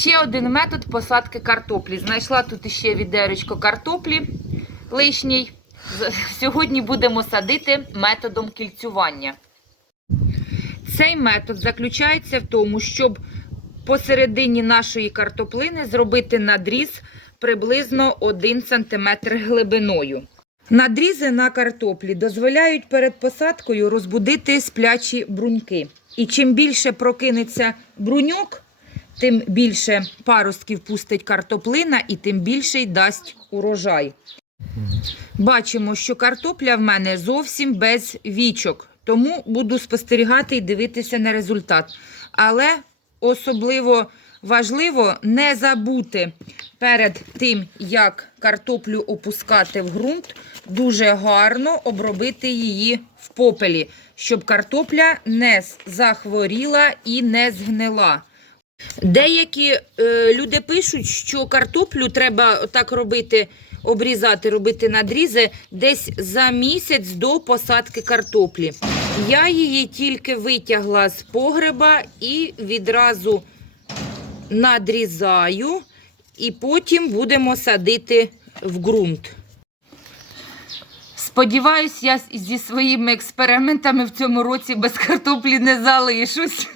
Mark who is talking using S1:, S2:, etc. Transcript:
S1: Ще один метод посадки картоплі. Знайшла тут ще відеречко картоплі лишній. Сьогодні будемо садити методом кільцювання. Цей метод заключається в тому, щоб посередині нашої картоплини зробити надріз приблизно 1 см глибиною. Надрізи на картоплі дозволяють перед посадкою розбудити сплячі бруньки. І чим більше прокинеться бруньок, тим більше паростків пустить картоплина і тим більше й дасть урожай. Бачимо, що картопля в мене зовсім без вічок, тому буду спостерігати і дивитися на результат. Але особливо важливо не забути перед тим, як картоплю опускати в ґрунт, дуже гарно обробити її в попелі, щоб картопля не захворіла і не згнила. Деякі е, люди пишуть, що картоплю треба так робити, обрізати, робити надрізи десь за місяць до посадки картоплі. Я її тільки витягла з погреба і відразу надрізаю, і потім будемо садити в ґрунт. Сподіваюсь, я зі своїми експериментами в цьому році без картоплі не залишусь.